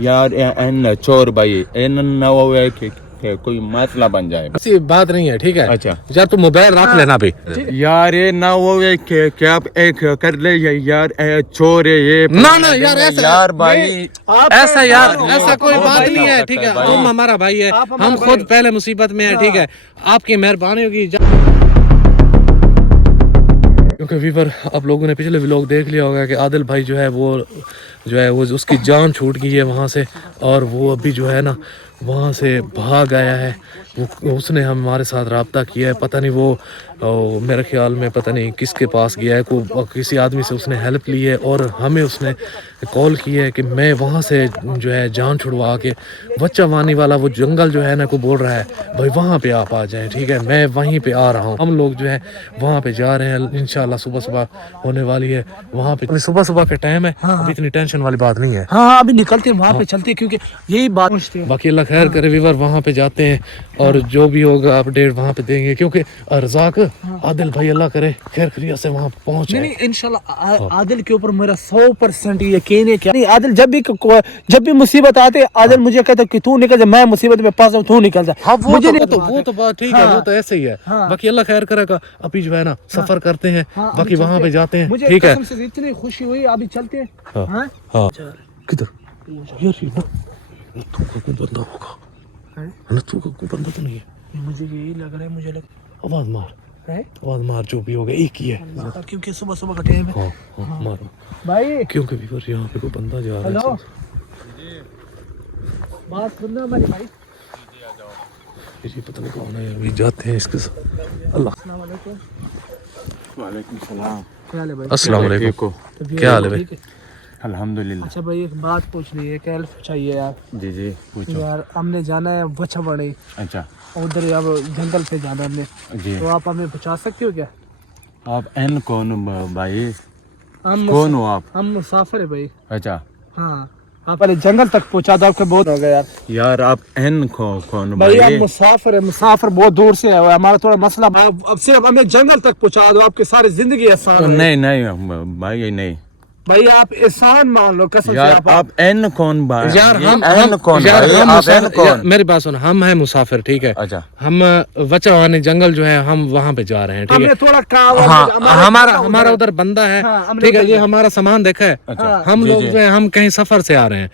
यार इन चोर भाई इन न हो कि कोई मसला बन जाए। ऐसी बात नहीं है, ठीक है। अच्छा यार तू मोबाइल रख लेना भी। यार ये ना हो कि आप एक कर ले यार चोर है ये ना ना यार ऐसा यार भाई ऐसा यार ऐसा कोई बात नहीं है, ठीक है। तुम हमारा भाई है, हम खुद पहले मुसीबत में है, ठीक है। आपकी मेहरबानी होगी। क्योंकि वीवर आप लोगों ने पिछले व्लॉग देख लिया होगा कि आदिल भाई जो है वो उसकी जान छूट गई है वहाँ से, और वो अभी जो है ना वहाँ से भाग आया है। उसने हमारे साथ रब्ता किया है, पता नहीं वो मेरे ख्याल में पता नहीं किसके पास गया है, किसी आदमी से उसने हेल्प ली है, और हमें उसने कॉल की है कि मैं वहाँ से जो है जान छुड़वा के बच्चा वानी वाला वो जंगल जो है ना को बोल रहा है भाई वहाँ पे आप आ जाएं, ठीक है। मैं वहीं पे आ रहा हूँ। हम लोग जो है वहाँ पे जा रहे हैं, इंशाल्लाह सुबह सुबह होने वाली है वहाँ पे। सुबह सुबह के टाइम है, अभी इतनी टेंशन वाली बात नहीं है। हाँ अभी निकलते हैं वहाँ पे चलते हैं, क्योंकि यही बात बाकी अल्लाह खैर करे वीवर, वहाँ पे जाते हैं और जो भी होगा अपडेट वहाँ पे देंगे, क्योंकि रज़ाक आदिल भाई अल्लाह करे खैर खैरियत से वहाँ पहुँचे। नहीं इंशाल्लाह आदिल के ऊपर मेरा 100% यकीन है। क्या नहीं आदिल जब भी मुसीबत आते आदिल मुझे कहता कि तू निकल जा, मैं मुसीबत में फंसा हूं, तू निकल जा। मुझे वो तो बात ठीक है, वो तो ऐसे ही है। बाकी अल्लाह खैर करेगा। अभी जो है ना सफर करते हैं, बाकी वहाँ पे जाते हैं, ठीक है। मुझे इतनी खुशी हुई, अभी चलते हैं। हाँ किधर यार तू का कोई बंदा होगा ना, तू का कोई बंदा तो नहीं है। मुझे यही लग रहा है, मुझे लग आवाज मार जो भी होगा एक ही है, क्योंकि सुबह सुबह का टाइम है। हाँ मारो भाई क्योंकि वीवर यहाँ पे कोई बंदा जा रहा है। हेलो बात सुनना हमारी भाई। ये पता नहीं कौन है, अभी जाते हैं इसके साथ। अल्लाह वालेकुम सलाम। क्या हाल है भाई? अस्सलाम वालेकुम, क्या हाल है भाई? अल्हम्दुलिल्लाह। अच्छा भाई एक बात पूछनी है, क्या हेल्प चाहिए यार? जी पूछो। यार हमने जाना है बच्चा बड़ी, अच्छा उधर अब जंगल पे जाना हमने, जी। तो आप हमें बचा सकते हो क्या? आप एन कौन भाई? हम कौन हो आप? हम मुसाफिर है भाई। अच्छा हाँ आप पहले जंगल तक पहुंचा दो, आपके बहुत हो गया यार। यार आप एन कौन भाई भाई? हम मुसाफिर है, मुसाफिर बहुत दूर से है, हमारा थोड़ा मसला। अब सिर्फ हमें जंगल तक पहुंचा दो, आपकी सारी जिंदगी आसान हो। नहीं भाई नहीं। भाई आप एहसान मान लो कसम से। यार आप एन कौन भाई? यार हम एन कौन यार भाई? हम आप एन कौन? मेरी बात सुन, हम हैं मुसाफिर, ठीक है। अच्छा हम वचवानी जंगल जो है हम वहाँ पे जा रहे हैं, ठीक है। हमें थोड़ा काम, हाँ हमारा उधर बंदा है, ठीक है। ये हमारा सामान देखा है। अच्छा, हम लोग जो है हम कहीं सफर से आ रहे हैं,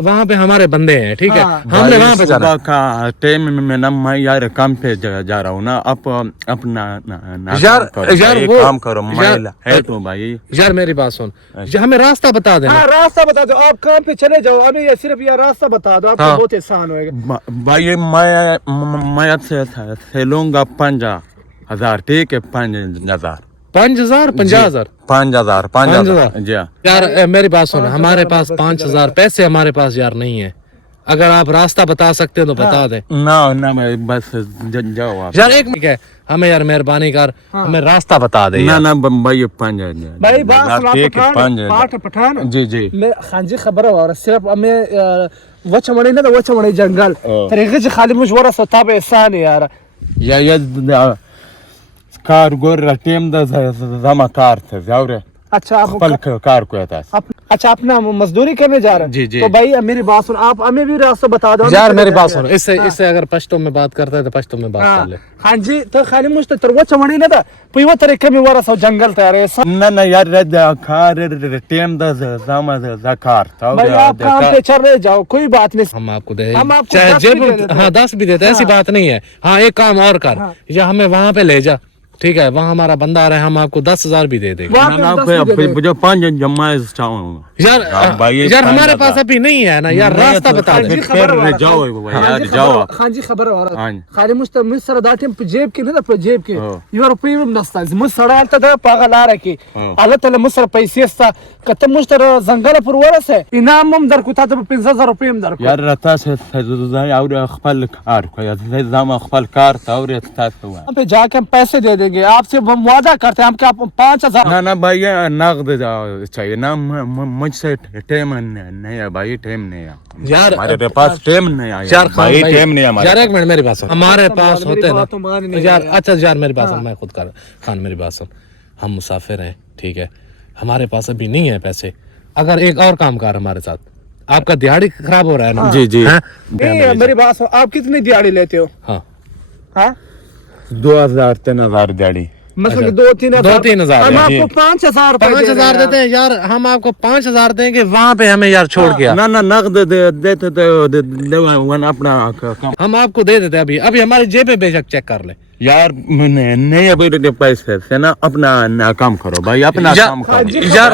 वहाँ पे हमारे बंदे हैं, ठीक है। हमने वहाँ पे जाना सुबह का टाइम में ना मैं यार काम पे जा रहा हूँ ना। आप अपना यार वो काम करो, मैं हेल्प हूँ भाई। यार मेरी बात सुन, हमें रास्ता बता देना। हाँ रास्ता बता दो, आप काम पे चले जाओ, हमें ये सिर्फ ये रास्ता बता दो, आपको बहुत आसान होएगा। भाई मैं से लूंगा 5,000, ठीक है। 5,000 50,000 जी। यार मेरी बात सुन, हमारे पास 5,000 पैसे हमारे पास यार नहीं है। अगर आप रास्ता बता सकते हो तो बता दें। ना मैं बस जाओ आप। यार एक मिनट है, हमें यार मेहरबानी कर हमें रास्ता बता दे। ना भाई 5,000 भाई बात ठीक है। 5,000 पठान जी मैं हाँ जी खबर है, सिर्फ हमें वचमड़ी ना तो वचमड़ी जंगल तरीके से खाली मुझ वरा सता पे एहसान है यार। या कार गोर टीम दा जमा कार थे जाओ। अच्छा आप पल कार को था। अच्छा अपना मजदूरी करने जा रहे हैं? जी। तो भाई मेरी बात सुन, आप हमें भी रास्ता बता दो। यार मेरी बात सुन, इससे अगर पश्तो में बात करता है तो पश्तो में बात कर ले। हाँ जी तो खाली मुझ तो वो चमड़ी ना था वो तरीके में वरा सब जंगल तैयार है ना यार कार टीम दा जमा कार था। भाई आप काम पे चल रहे जाओ, कोई बात नहीं, हम आपको दे, हम आपको चाहे 10 जेब भी दे देते हैं। हाँ 10 भी देते, ऐसी बात नहीं है। हाँ एक काम और कर, या हमें वहाँ पे ले जा, ठीक है। वहाँ हमारा बंदा आ रहा है, हम आपको 10,000 भी दे देंगे। जो 5 जमा चाहूँ यार हमारे पास अभी नहीं है ना यार, रास्ता बता दे। जाओ हाँ जी खबर खाली मुझ सर दाटे जेब के ना जेब के ये रुपये में नस्ता मुझ सड़ा था पागल आ रहा की अल्लाह ताला मुझ सर पैसे था कत मुझ तर जंगल पर वरस है इनाम हम दर को था तो 50,000 रुपये में दर को यार रता से और अखबाल कार को या जाम अखबाल कार था और वहां पे जाके हम पैसे दे देंगे आपसे, हम वादा करते हैं हम क्या 5,000 ना भाई नगद चाहिए ना, मुझसे टाइम नहीं है भाई, टाइम नहीं है यार हमारे पास, टाइम नहीं है यार भाई, टाइम नहीं है हमारे। यार एक मिनट मेरी बात सुन, हमारे पास होते ना तो यार। अच्छा यार मेरी बात सुन, मैं खुद कर खान मेरी बात सुन, हम मुसाफिर हैं, ठीक है। हमारे पास अभी नहीं है पैसे, अगर एक और काम कर हमारे साथ, आपका दिहाड़ी खराब हो रहा है ना? जी जी हाँ? नहीं मेरी बात सुनो, आप कितनी दिहाड़ी लेते हो? हाँ, हाँ 2000-3000 दिहाड़ी मतलब 2-3 2-3 हम हजार, आपको 5,000 रुपए 5,000 देते हैं यार, हम आपको 5,000 देंगे, वहाँ पे हमें यार छोड़ गया। ना ना नगद देते तो अपना काम हम आपको दे देते हैं अभी, अभी हमारी जेब में बेशक चेक कर ले यार नहीं अभी पैसे से ना अपना ना काम करो भाई अपना या- काम करो यार,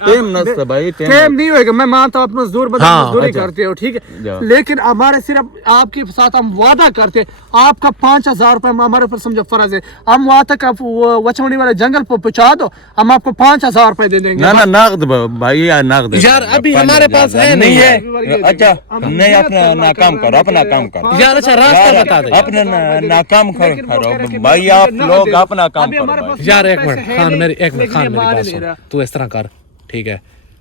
टाइम नहीं होगा, मैं मानता हूँ आप मजदूर बदल हाँ, मजदूरी अच्छा। करते हो ठीक है, जा। लेकिन हमारे सिर्फ आपके साथ हम वादा करते हैं, आपका 5,000 रुपए हमारे ऊपर समझो फर्ज है, हम वहाँ तक आप वो वचमणी वाले जंगल पर पहुँचा दो, हम आपको 5,000 रुपए दे देंगे। ना ना नगद भाई यार नगद यार, अभी हमारे पास है नहीं है। अच्छा नहीं अपना ना काम करो अपना काम करो यार अच्छा रास्ता बता दे अपने ना काम करो भाई आप लोग अपना काम अभी करो हमारे भाई। पास यार एक पैसे मिनट है खान, नहीं, मेरी एक मिनट लेकिन खान, ये मेरी मान बात नहीं सुन, रहा। तू इस तरह कर, ठीक है,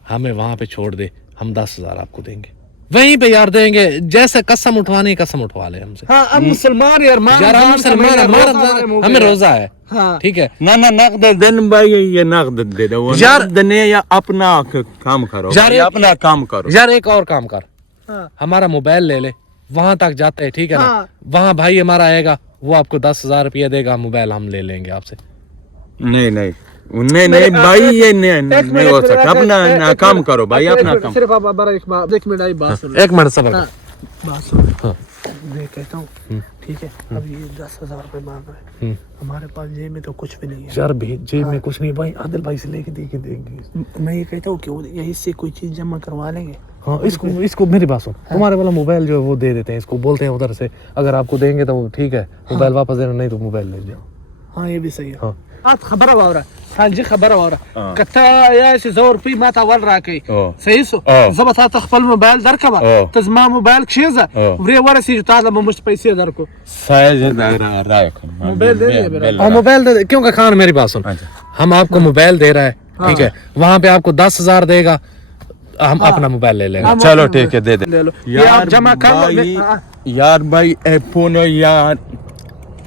हमें वहां पे छोड़ दे, हम 10,000 आपको देंगे, वहीं पे यार देंगे, जैसे कसम उठवानी कसम उठवा ले हमसे। हाँ हम मुसलमान यार, यार हम मुसलमान, हमें रोजा है, हाँ ठीक है ना ना नगद दिन भाई ये नगद दे दो यार- नगद नहीं या अपना काम करो यार भाई, एक- अपना काम करो यार, एक और काम कर, हाँ। हमारा मोबाइल ले ले, वहां तक जाते हैं, ठीक है ना, हाँ। वहां भाई हमारा आएगा, वो आपको 10,000 रुपया देगा, मोबाइल हम ले लेंगे आपसे। नहीं नहीं नहीं भाई ये नहीं हो सकता अपना ना काम करो भाई अपना काम सिर्फ आप बड़ा एक मिनट आई बात सुनो, एक मिनट सबर कर। बात सुनो, हाँ। मैं कहता हूँ ठीक है, अब ये 10,000 रुपए मांग रहे हैं, हमारे पास जेब में तो कुछ भी नहीं है यार जेब में कुछ नहीं भाई, आदिल भाई से लेके देके देंगे। मैं ये कहता हूँ कि यही से कोई चीज जमा करवा लेंगे। हाँ, इसको मेरी बात सुन, तुम्हारे वाला मोबाइल जो है वो दे देते हैं, इसको बोलते हैं उधर से, अगर आपको देंगे तो ठीक है, मोबाइल वापस देना, नहीं तो मोबाइल ले जाओ। हाँ ये भी सही है। हाँ। आप खबर वावरा हाँ जी खबर वावरा हाँ। कथा या सी زور पी ما تاول راکي أوه. صحیح سو أوه. زبط تا خپل موبایل درکبا أوه. ته زما موبایل کښیزه أوه. ورې ورسې تا له مشت پیسې درکو سایز رايك موبایل دے دے میرا اور موبائل دے کیونکہ خان میری بات سن، اچھا۔ ہم آپ کو موبائل دے رہا ہے، ٹھیک ہے، وہاں پہ آپ کو 10,000 دے گا، ہم اپنا موبائل لے لیں گے۔ ہم چلو ٹھیک ہے دے دے لے لو یہ آپ جمع کر لو یار بھائی فون یار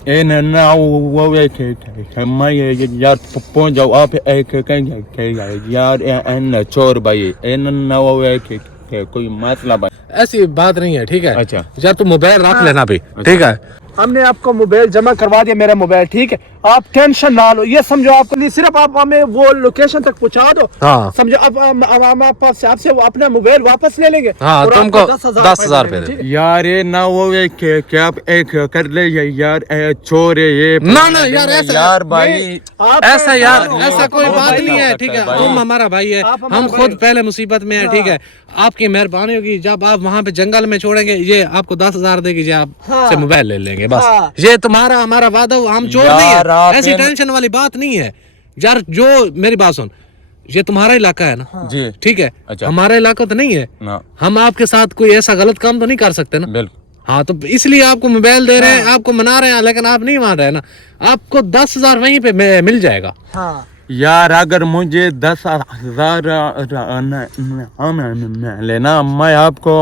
این نا وہ میں یار پہنچ جاؤ آپ ایک یار این چور بھائی این نا وہ کوئی مطلب ایسی بات نہیں ہے، ٹھیک ہے، اچھا۔ یار تم موبائل رکھ لینا بھی، ٹھیک ہے، ہم نے آپ کو موبائل جمع کروا دیا، میرا موبائل ٹھیک ہے، آپ ٹینشن نہ لو، یہ سمجھو آپ کو نہیں، صرف آپ ہمیں وہ لوکیشن تک پہنچا دو، ہاں سمجھو اب ہم آپ سے وہ اپنا موبائل واپس لے لیں گے ہاں، اور تم آپ کو 10,000 روپے دیں گے، ٹھیک ہے؟ یار یہ نہ وہ کیا آپ ایک کر لے یار چور ہے یہ نہ یار ایسا یار بھائی آپ ایسا یار کو- ایسا کوئی آپ بات بھائی نہیں ہے، ہو ٹھیک ہے، سکتا ہے تم بھائی۔ ہمارا بھائی ہے، آپ ہمارا ہم بھائی خود ہے۔ پہلے مصیبت میں ہیں، ٹھیک ہے، آپ کی مہربانی ہوگی، جب آپ وہاں پہ جنگل میں چھوڑیں گے، یہ آپ کو 10,000 دے گی، آپ ہاں۔ سے موبائل لے لیں گے، بس ہاں۔ یہ تمہارا ہمارا وعدہ، ہم چور یار نہیں آپ ہے، ایسی ان- ٹینشن والی بات نہیں ہے یار، جو میری بات سن، یہ تمہارا علاقہ ہے نا، جی ٹھیک ہے، اچھا۔ ہمارا علاقہ تو نہیں ہے، نا ہم آپ کے ساتھ کوئی ایسا غلط کام تو نہیں کر سکتے نا، بالکل ہاں، تو اس لیے آپ کو موبائل دے رہے ہیں، آپ کو منا رہے ہیں، لیکن آپ نہیں مان رہے ہیں نا، آپ کو 10,000 وہیں پہ مل جائے گا۔ ہاں یار اگر مجھے 10,000 لینا میں آپ کو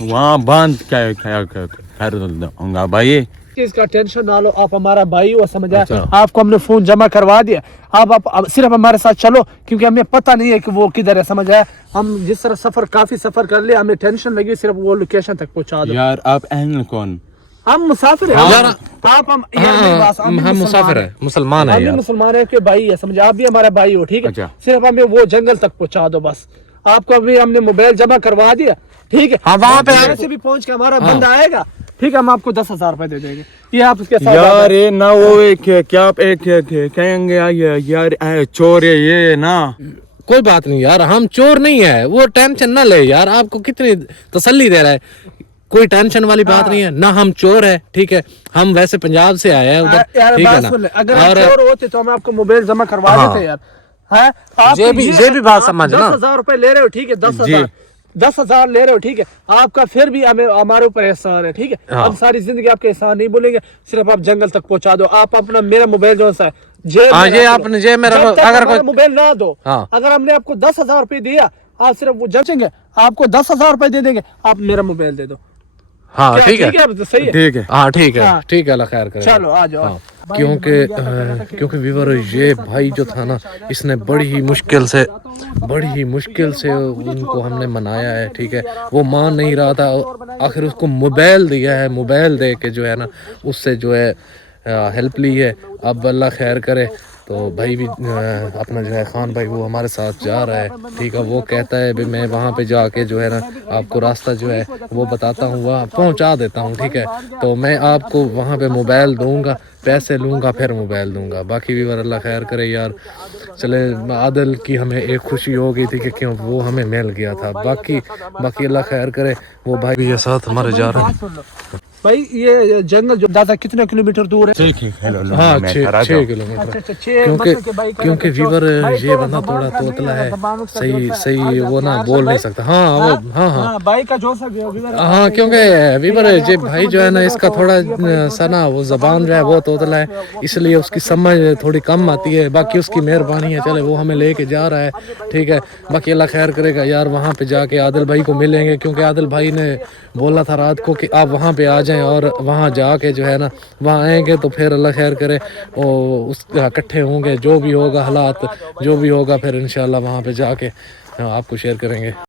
وہاں باندھ کر دوں گا بھائی چیز کا ٹینشن نہ لو، آپ ہمارا بھائی ہو، سمجھا، اچھا۔ آپ کو ہم نے فون جمع کروا دیا، آپ صرف ہمارے ساتھ چلو، کیونکہ ہمیں پتہ نہیں ہے کہ وہ کدھر ہے، سمجھا، ہم جس طرح کافی سفر کر لیا، ہمیں ٹینشن لگی، صرف وہ لوکیشن تک پہنچا دو۔ یار آپ اہل کون ہم مسافر ہیں، یار، آپ ہم یار میری بات سن، ہم مسافر ہیں، مسلمان ہیں ہم بھی یار، مسلمان ہیں کہ بھائی ہے، سمجھا، آپ بھی ہمارے بھائی ہو، ٹھیک ہے، اچھا۔ صرف ہمیں وہ جنگل تک پہنچا دو بس، آپ کو ابھی ہم نے موبائل جمع کروا دیا، ٹھیک ہے، ہاں، وہاں پہ جیسے بھی پہنچ کے ہمارا بندہ آئے گا، ٹھیک ہے، ہم آپ کو 10,000 روپے دے دیں گے، یہ آپ اس کے ساتھ یار یہ نہ وہ کیا آپ ایک کہیں گے یار چور ہے یہ نا کوئی بات نہیں یار، ہم چور نہیں ہے، وہ ٹینشن نہ لے یار، آپ کو کتنی تسلی دے رہا ہے، کوئی ٹینشن والی بات نہیں ہے، نہ ہم چور ہے، ٹھیک ہے، ہم ویسے پنجاب سے آئے ہیں ادھر، یار ٹھیک ہے بات نا، سن لے، اگر ہم اور چور ہوتے تو ہم آپ کو موبائل جمع کروا ہاں۔ دیتے یار، ہیں آپ یہ بھی بات سمجھ نا، 10,000 روپے لے رہے ہو، ٹھیک ہے، 10,000 لے رہے ہو، ٹھیک ہے، آپ کا پھر بھی ہمارے اوپر احسان ہے، ٹھیک ہے، ہاں۔ ہم ساری زندگی آپ کے احسان نہیں بولیں گے، صرف آپ جنگل تک پہنچا دو، آپ اپنا میرا موبائل جو ہے جیب ہاں، میں یہ رکھ آپ لو، نے جیب میں جب رکھو، تک اگر ہمارا کوئی موبائل نہ دو، ہاں۔ اگر ہم نے آپ کو 10,000 روپے دیا، آپ صرف وہ جچیں گے، آپ کو 10,000 روپے دے دیں گے، آپ میرا موبائل دے دو، हाँ क्या ठीक है तो सही है। ठीक है हाँ ठीक है अल्लाह खैर करे। चलो आ जाओ। हाँ, क्योंकि वीवर ये भाई जो था ना, इसने बड़ी ही मुश्किल से उनको हमने मनाया है, ठीक है। वो मान नहीं रहा था, आखिर उसको मोबाइल दिया है, मोबाइल दे के जो है ना उससे जो है हेल्प ली है। अब अल्लाह खैर करे। तो भाई भी अपना जो है खान भाई वो हमारे साथ जा रहा है, ठीक है। वो कहता है भी मैं वहाँ पे जाके जो है ना आपको रास्ता जो है वो बताता हूँ, वहाँ पहुँचा देता हूँ, ठीक है। तो मैं आपको वहाँ पे मोबाइल दूंगा, पैसे लूँगा, फिर मोबाइल दूंगा। बाकी भी अल्लाह खैर करे यार। चले, आदिल की हमें एक खुशी हो गई थी कि क्यों वो हमें मिल गया था। बाकी अल्लाह खैर करे। वो भाई भी ये साथ हमारे जा रहे हैं। भाई ये जंगल जो दादा कितने किलोमीटर दूर है? 6 किलोमीटर। हाँ मैं 6 किलोमीटर। क्योंकि ये बंदा थोड़ा तोतला है, सही वो ना बोल नहीं सकता। हाँ भाई का जो सा वीवर। हाँ, क्योंकि वीवर ये भाई जो है ना इसका थोड़ा सा ना वो जबान जो है वो तोतला है, इसलिए उसकी समझ थोड़ी कम आती है। बाकी उसकी मेहरबानी है, चले वो हमें लेके जा रहा है, ठीक है। बाकी अल्लाह खैर करेगा यार। वहाँ पे जाके आदिल भाई को मिलेंगे, क्योंकि आदिल भाई ने बोला था रात को कि आप वहाँ पे आ जाएं, और वहाँ जाके जो है ना वहाँ आएंगे तो फिर अल्लाह खैर करे और उस इकट्ठे होंगे, जो भी होगा हालात जो भी होगा फिर इंशाल्लाह वहाँ पे जाके आपको शेयर करेंगे।